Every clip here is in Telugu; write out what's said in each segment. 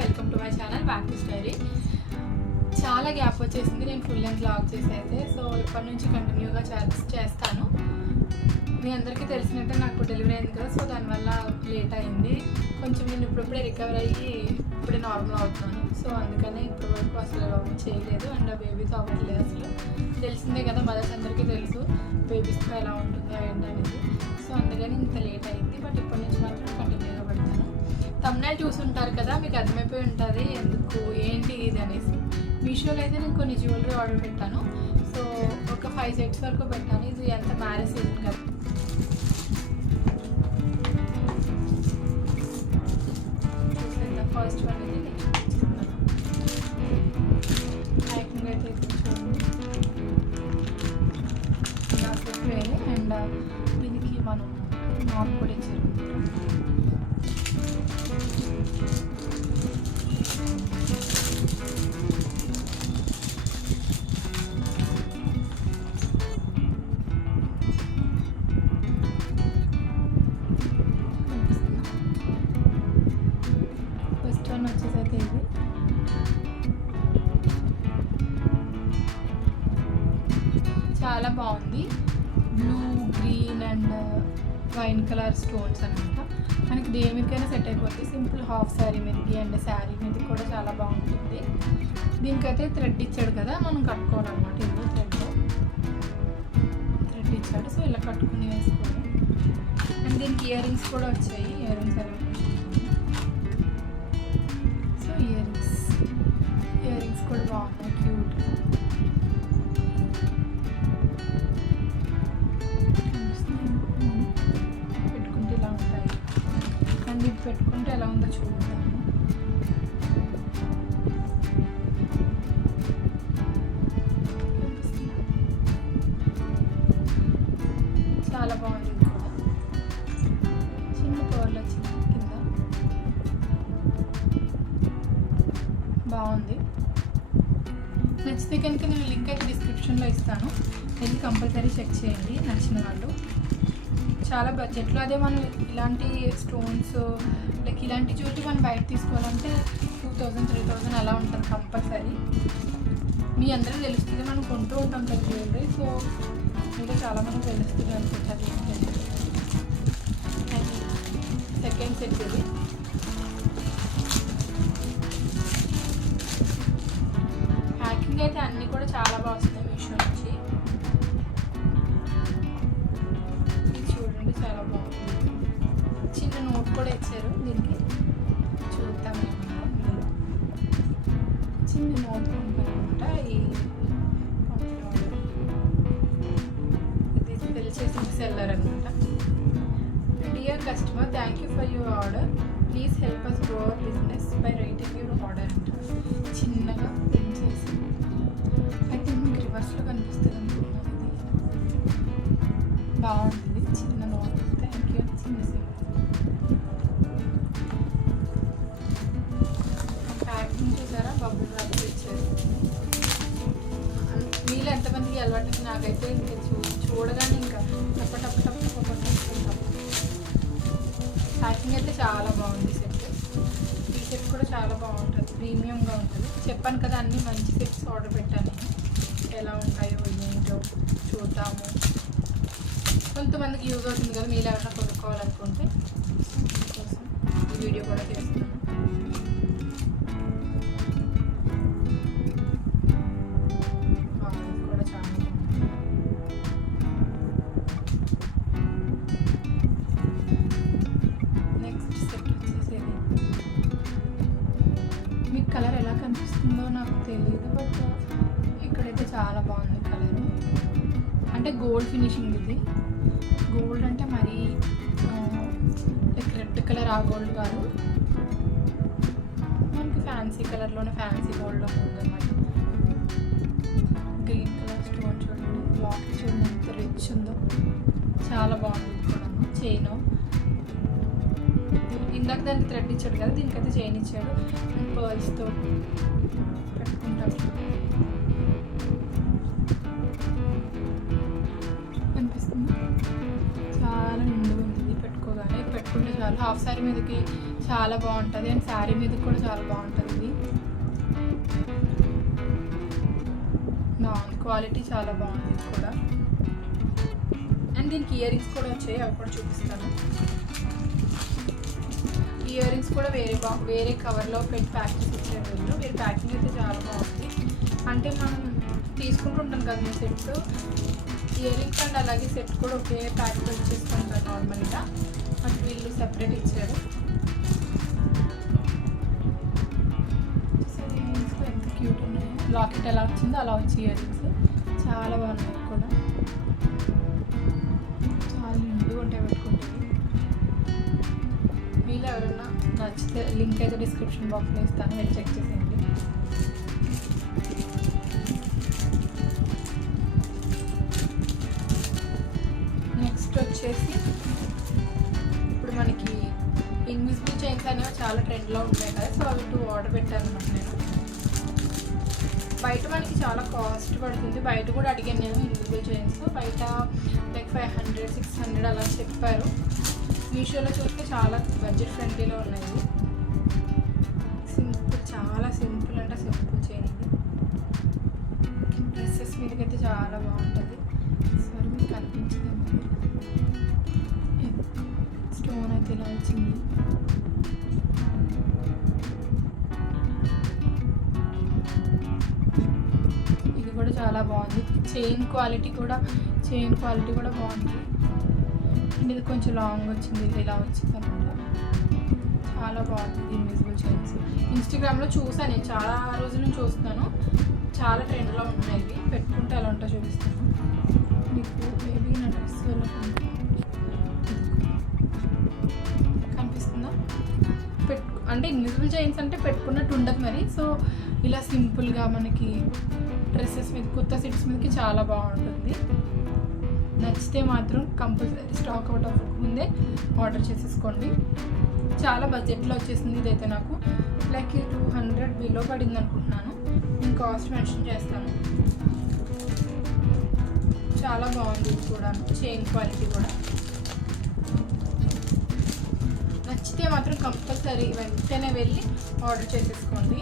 Welcome to my channel back to story. చాలా గ్యాప్ వచ్చేసింది నేను ఫుల్ లెంత్ లాగ్ చేసి అయితే. సో ఇప్పటి నుంచి కంటిన్యూగా చేస్తాను. మీ అందరికీ తెలిసినట్టే నాకు డెలివరీ అయింది కదా, సో దానివల్ల లేట్ అయింది కొంచెం. నేను ఇప్పుడే రికవర్ అయ్యి ఇప్పుడే నార్మల్ అవుతున్నాను. సో అందుకనే ఇప్పటి వరకు అసలు చేయలేదు. అండ్ బేబీతో అవ్వట్లేదు. అసలు తెలిసిందే కదా, మదర్స్ అందరికీ తెలుసు బేబీస్తో ఎలా ఉంటుందో ఏంటనేది. సో అందుకని ఇంత లేట్ అయింది. బట్ ఇప్పటి నుంచి మాత్రం కంటిన్యూగా పెడతాను. థంబ్నైల్ చూసుంటారు కదా, మీకు అర్థమైపోయి ఉంటుంది ఎందుకు ఏంటి ఇది అనేసి. మీషోలో అయితే నేను కొన్ని జ్యువెలరీ ఆర్డర్ పెట్టాను. సో ఒక 5 సెట్స్ వరకు పెట్టాను. ఇది ఎంత మ్యారేజ్ సీజన్ కదా, ఫస్ట్ వన్ అయితే నేను చూపిస్తున్నాను. ప్యాకింగ్ అయితే చూడండి. అండ్ దీనికి మనం నాట్ కూడా ఇచ్చారు. ఫస్ట్ వన్ వచ్చేసైతే ఇది చాలా బాగుంది. Blue, green and wine colour stones అనమాట. మనకి దేని మీదకైనా సెట్ అయిపోతుంది. సింపుల్ హాఫ్ శారీ మీదకి అండ్ శారీ మీదకి కూడా చాలా బాగుంటుంది. దీనికైతే థ్రెడ్ ఇచ్చాడు కదా, మనం కట్టుకోవాలన్నమాట. ఇది థ్రెడ్ ఇచ్చాడు. సో ఇలా కట్టుకుని వేసుకోవాలి. అండ్ దీనికి ఇయర్ రింగ్స్ కూడా వచ్చాయి. Ear rings so ear rings కూడా బాగున్నాయి, క్యూట్. పెట్టుకుంటే ఇలా ఉంటాయి. అండ్ ఇది పెట్టుకుంటే ఎలా ఉందో చూద్దాము. చాలా బాగుంది. ఇది కూడా చిన్న పవర్లు వచ్చింది కింద, బాగుంది. నచ్చితే కనుక నేను లింక్ అయితే డిస్క్రిప్షన్లో ఇస్తాను, వెళ్ళి కంపల్సరీ చెక్ చేయండి నచ్చిన వాళ్ళు. చాలా బడ్జెట్లో. అదే మనం ఇలాంటి స్టోన్స్ లైక్ ఇలాంటి జ్యువెలరీ మనం బయట తీసుకోవాలంటే 2000, 3000 అలా ఉంటుంది కంపల్సరీ. మీ అందరికీ తెలుస్తుంది, మనం కొంటూ ఉంటాం కదా జ్యువెలరీ. సో మీలో చాలామంది తెలుస్తుంది అనుకుంటారు. సెకండ్ సెట్ ఇది. ప్యాకింగ్ అయితే అన్నీ కూడా చాలా బాగా వస్తున్నాయి మీషో నుంచి. చూడండి, చాలా బాగుంది. చిన్న నోట్ కూడా ఇచ్చారు దీనికి. చూద్దాం ఏమన్నా. చిన్న నోట్ ఉంటుందన్నమాట. ఇది ఫిల్ చేసిన సెల్లర్ అనమాట. Dear customer, thank you for your order. Please help us grow our business by writing your order అంట. చిన్నగా ప్రింట్ చేసి అయితే మీకు రివర్స్లో కనిపిస్తుంది అనుకున్నాను. ఇది బాగుంటుంది. చిన్న నోట్. Thank you. చిన్న ప్యాకింగ్ చూసారా, బబుల్ ర్యాప్ ఇచ్చారు. మీలో ఎంతమందికి అలవాటు? నాకైతే ఇంకా చూడగానే ఇంకా టప్ప ప్యాకింగ్ అయితే చాలా బాగుంది. ఈ సెట్ కూడా చాలా బాగుంటుంది, ప్రీమియంగా ఉంటుంది. చెప్పాను కదా, అన్నీ మంచి సెట్స్ ఆర్డర్ పెట్టాను నేను. ఎలా ఉంటాయో ఏంటో చూద్దాము. కొంతమందికి యూజ్ అవుతుంది కదా, మీరు ఎవరైనా కొనుక్కోవాలనుకుంటే. కోసం ఈ వీడియో కూడా చేస్తున్నాను. కూడా చాలా బాగుంది. నెక్స్ట్ సెట్ వచ్చేసేది. మీకు కలర్ ఎలా కనిపిస్తుందో నాకు తెలియదు, బట్ ఇక్కడైతే చాలా బాగుంది కలర్. అంటే గోల్డ్ ఫినిషింగ్. ఇది గోల్డ్ అంటే మరీ లైక్ రెడ్ కలర్ ఆ గోల్డ్ కాదు, మనకి ఫ్యాన్సీ కలర్లోనే ఫ్యాన్సీ గోల్డ్లో ఉందన్నమాట. గ్రీన్ కలర్ స్టోన్ చూడండి, బ్లాక్ చూడండి ఎంత రిచ్ ఉందో, చాలా బాగుంది కూడా. చైన్ ఇందాక దానికి థ్రెడ్ ఇచ్చాడు కదా, దీనికైతే చైన్ ఇచ్చాడు. పర్ల్స్తో పెట్టుకుంటాడు. అనిపిస్తుంది చాలా నిండుగా ఉంది పెట్టుకోగానే. పెట్టుకుంటే చాలు. హాఫ్ శారీ మీదకి చాలా బాగుంటుంది అండ్ శారీ మీదకి కూడా చాలా బాగుంటుంది. ఇది బాగుంది, క్వాలిటీ చాలా బాగుంది ఇది కూడా. అండ్ దీనికి ఇయర్ రింగ్స్ కూడా వచ్చాయి, అవి కూడా చూపిస్తాను. ఇయర్ రింగ్స్ కూడా వేరే కవర్లో పెట్టి ప్యాక్ చేసి ఇచ్చారు వీళ్ళు. వీరి ప్యాకింగ్ అయితే చాలా బాగుంది. అంటే మనం తీసుకుంటుంటాం కదా నేను సెట్ ఇయర్ రింగ్స్ అండ్ అలాగే సెట్ కూడా ఒకే ప్యాక్లో ఇచ్చేసుకుంటారు నార్మల్గా, బట్ వీళ్ళు సెపరేట్ ఇచ్చారు. ఎంత క్యూట్ ఉన్నాయి. లాకెట్ ఎలా వచ్చిందో అలా వచ్చి ఇయర్ రింగ్స్ చాలా బాగున్నాయి కూడా, చాలా నిండుగా ఉంటాయి పెట్టుకుంటుంది. వీళ్ళు ఎవరన్నా నచ్చితే లింక్ అయితే డిస్క్రిప్షన్ బాక్స్లో ఇస్తాను, వెళ్ళి చెక్ చేసేయండి. నెక్స్ట్ వచ్చేసి ఇప్పుడు మనకి ఇన్విజిబుల్ చైన్స్ అనేవి చాలా ట్రెండ్లో ఉంటాయి కదా, సో అవి 2 ఆర్డర్ పెట్టాను అనమాట నేను. బయట మనకి చాలా కాస్ట్ పడుతుంది, బయట కూడా అడిగాను నేను ఇన్విజిబుల్ చైన్స్. బయట లైక్ 500, 600 అలా చెప్పారు. మీషోలో చూస్తే చాలా బడ్జెట్ ఫ్రెండ్లీలో ఉన్నాయి. సింపుల్, చాలా సింపుల్ అంటే సింపుల్ చైన్ ఇది. డ్రెస్సెస్ మీదకైతే చాలా బాగుంటుంది. సరే మీకు కనిపించింది స్టోన్ అయితే ఇలా వచ్చింది. ఇది కూడా చాలా బాగుంది. చైన్ క్వాలిటీ కూడా బాగుంది. అండ్ ఇది కొంచెం లాంగ్ వచ్చింది, ఇలా వచ్చింది అనమాట. చాలా బాగుంది ఇన్విజిబుల్ చైన్స్. ఇన్స్టాగ్రామ్లో చూసాను, నేను చాలా రోజుల నుంచి చూస్తున్నాను, చాలా ట్రెండ్లో ఉన్నాయి. ఇవి పెట్టుకుంటే ఎలా ఉంటాయో చూపిస్తాను మీకు. మేబీ నా డ్రెస్ కనిపిస్తుందా? అంటే ఇన్విజిబుల్ చైన్స్ అంటే పెట్టుకున్నట్టు ఉండదు మరి. సో ఇలా సింపుల్గా మనకి డ్రెస్సెస్ మీద, కొత్త సెట్స్ మీదకి చాలా బాగుంటుంది. నచ్చితే మాత్రం కంపల్సరీ స్టాక్ అవుట్ అవ్వకముందే ఆర్డర్ చేసేసుకోండి. చాలా బడ్జెట్లో వచ్చేసింది ఇదైతే. నాకు లైక్ 200 బిలో పడింది అనుకుంటున్నాను. నేను కాస్ట్ మెన్షన్ చేస్తాను. చాలా బాగుంది ఇది కూడా, చైన్ క్వాలిటీ కూడా. నచ్చితే మాత్రం కంపల్సరీ వెంటనే వెళ్ళి ఆర్డర్ చేసేసుకోండి.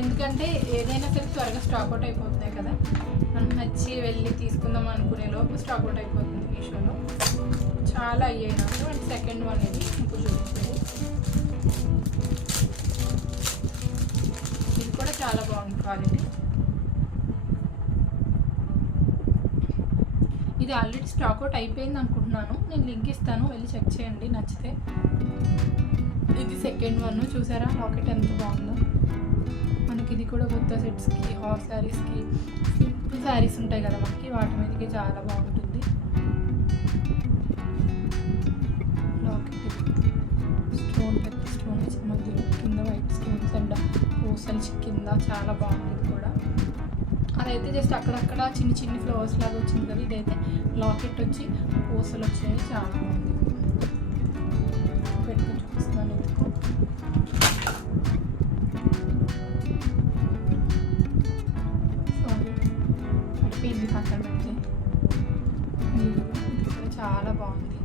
ఎందుకంటే ఏదైనా సరే త్వరగా స్టాక్ అవుట్ అయిపోతున్నాయి కదా, మనం నచ్చి వెళ్ళి తీసుకుందాం అనుకునే లోపు స్టాక్ అవుట్ అయిపోతుంది. మీషోలో చాలా అయ్యాయి నాకు. అండ్ సెకండ్ వన్ ఇది ఇప్పుడు చూపించేది. ఇది కూడా చాలా బాగుంది క్వాలిటీ. ఇది ఆల్రెడీ స్టాక్ అవుట్ అయిపోయింది అనుకుంటున్నాను. నేను లింక్ ఇస్తాను, వెళ్ళి చెక్ చేయండి నచ్చితే. ఇది సెకండ్ వన్. చూసారా లాకెట్ ఎంత బాగుందో. మనకి ఇది కూడా కొత్త సెట్స్కి, హాఫ్ శారీస్కి, సింపుల్ శారీస్ ఉంటాయి కదా మనకి, వాటి మీదకి చాలా బాగుంటుంది. లాకెట్ స్టోన్, పెద్ద స్టోన్ వచ్చింది మధ్యలో, కింద వైట్ స్టోన్స్ అండ్ పూసల్స్ కింద చాలా బాగుంది కూడా. అదైతే జస్ట్ అక్కడక్కడ చిన్న చిన్న ఫ్లవర్స్ లాగా వచ్చింది కదా, ఇదైతే లాకెట్ వచ్చి పూసలు వచ్చాయి. చాలా బాగుంది. పెట్టుకొని చూపిస్తున్నాను ఎందుకు. ఇది పక్కన పెడితే ఇది కూడా చాలా బాగుంది.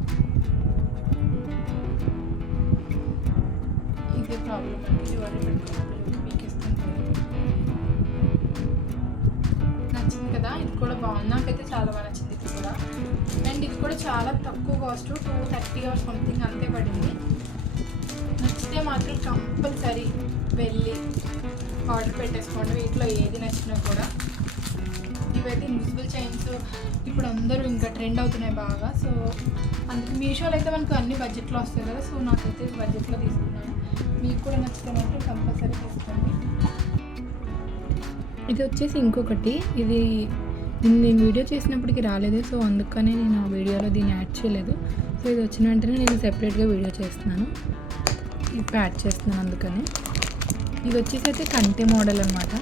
ఇదే ప్రాబ్లం అంటే జ్యువెలరీ పెట్టుకున్నప్పుడు మీకు ఇస్తుంది. నచ్చింది కదా, ఇది కూడా బాగుంది. నాకైతే చాలా బాగా నచ్చింది ఇది కూడా. అండ్ ఇది కూడా చాలా తక్కువ కాస్ట్, 230 ఆర్ సంథింగ్ అంతే పడింది. నచ్చితే మాత్రం కంపల్సరీ వెళ్ళి ఆర్డర్ పెట్టేసుకోండి. వీటిలో ఏది నచ్చినా కూడా. ఇవైతే ఇన్విజిబుల్ చైన్స్ ఇప్పుడు అందరూ ఇంకా ట్రెండ్ అవుతున్నాయి బాగా. సో అందుకు మీషోలో అయితే మనకు అన్ని బడ్జెట్లో వస్తాయి కదా, సో నాకైతే బడ్జెట్లో తీసుకున్నాను. మీకు కూడా నచ్చితే మాత్రం కంపల్సరీ తీసుకోండి. ఇది వచ్చేసి ఇంకొకటి, ఇది నేను వీడియో చేసినప్పటికి రాలేదు, సో అందుకనే నేను ఆ వీడియోలో దీన్ని యాడ్ చేయలేదు. సో ఇది వచ్చిన వెంటనే నేను సెపరేట్గా వీడియో చేస్తున్నాను, ఇప్పుడు యాడ్ చేస్తున్నాను అందుకని. ఇది వచ్చేసి అయితే కంటే మోడల్ అనమాట.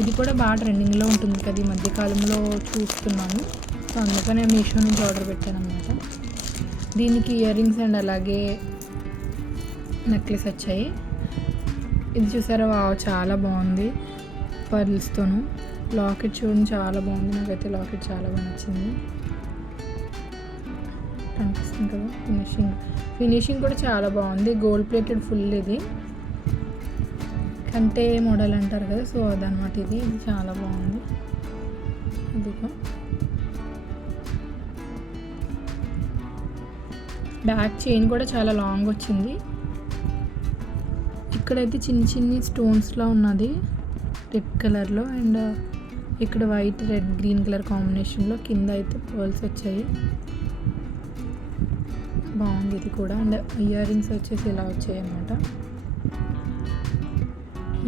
ఇది కూడా బాగా ట్రెండింగ్లో ఉంటుంది కదా, ఈ మధ్యకాలంలో చూస్తున్నాను. సో అందుకనే మీషో నుంచి ఆర్డర్ పెట్టాను అనమాట. దీనికి ఇయర్ రింగ్స్ అండ్ అలాగే నెక్లెస్ వచ్చాయి. ఇది చూసారా, చాలా బాగుంది పర్ల్స్తోను. లాకెట్ చూడండి చాలా బాగుంది, నాకైతే లాకెట్ చాలా బాగా నచ్చింది. కనిపిస్తుంది కదా ఫినిషింగ్ కూడా చాలా బాగుంది. గోల్డ్ ప్లేటెడ్ ఫుల్ ఇది కంటే మోడల్ అంటారు కదా, సో అదనమాట. ఇది చాలా బాగుంది. ఇదిగో బ్యాక్ చైన్ కూడా చాలా లాంగ్ వచ్చింది. ఇక్కడైతే చిన్ని స్టోన్స్లో ఉన్నది రెడ్ కలర్లో, అండ్ ఇక్కడ వైట్ రెడ్ గ్రీన్ కలర్ కాంబినేషన్లో కింద అయితే పర్ల్స్ వచ్చాయి. బాగుంది ఇది కూడా. అండ్ ఇయర్ రింగ్స్ వచ్చేసి ఇలా వచ్చాయి అన్నమాట.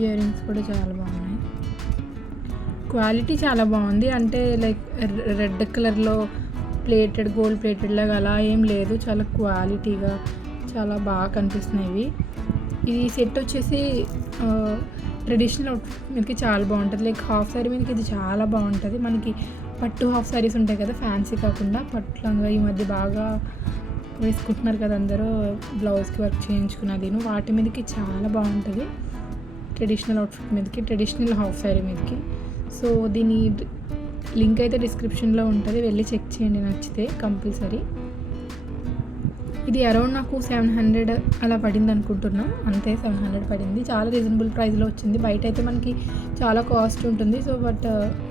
ఇయర్ రింగ్స్ కూడా చాలా బాగున్నాయి. క్వాలిటీ చాలా బాగుంది. అంటే లైక్ రెడ్ కలర్లో ప్లేటెడ్ గోల్డ్ ప్లేటెడ్ లాగా అలా ఏం లేదు, చాలా క్వాలిటీగా చాలా బాగా కనిపిస్తున్నాయి. ఇది సెట్ వచ్చేసి ట్రెడిషనల్ అవుట్ఫిట్ మీదకి చాలా బాగుంటుంది. లైక్ హాఫ్ సారీ మీదకి ఇది చాలా బాగుంటుంది. మనకి పట్టు హాఫ్ సారీస్ ఉంటాయి కదా, ఫ్యాన్సీ కాకుండా పట్టు లంగా ఈ మధ్య బాగా వేసుకుంటున్నారు కదా అందరూ, బ్లౌజ్కి వర్క్ చేయించుకున్నది, వాటి మీదకి చాలా బాగుంటుంది. ట్రెడిషనల్ అవుట్ఫిట్ మీదకి, ట్రెడిషనల్ హాఫ్ సారీ మీదకి. సో దీని లింక్ అయితే డిస్క్రిప్షన్లో ఉంటుంది, వెళ్ళి చెక్ చేయండి నచ్చితే కంపల్సరీ. ఇది అరౌండ్ నాకు 700 అలా పడింది అనుకుంటున్నా, అంతే 700 పడింది. చాలా రీజనబుల్ ప్రైస్లో వచ్చింది. బయట అయితే మనకి చాలా కాస్ట్ ఉంటుంది. సో బట్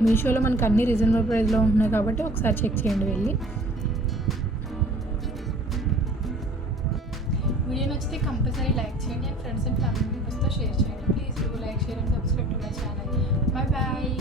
మీషోలో మనకి అన్ని రీజనబుల్ ప్రైస్లో ఉంటున్నాయి కాబట్టి ఒకసారి చెక్ చేయండి వెళ్ళి. వీడియో నచ్చితే కంపల్సరీ లైక్ చేయండి అండ్ ఫ్రెండ్స్ అండ్ ఫ్యామిలీ మెంబర్స్తో షేర్ చేయండి. Please do like, share and subscribe to my channel. Bye bye.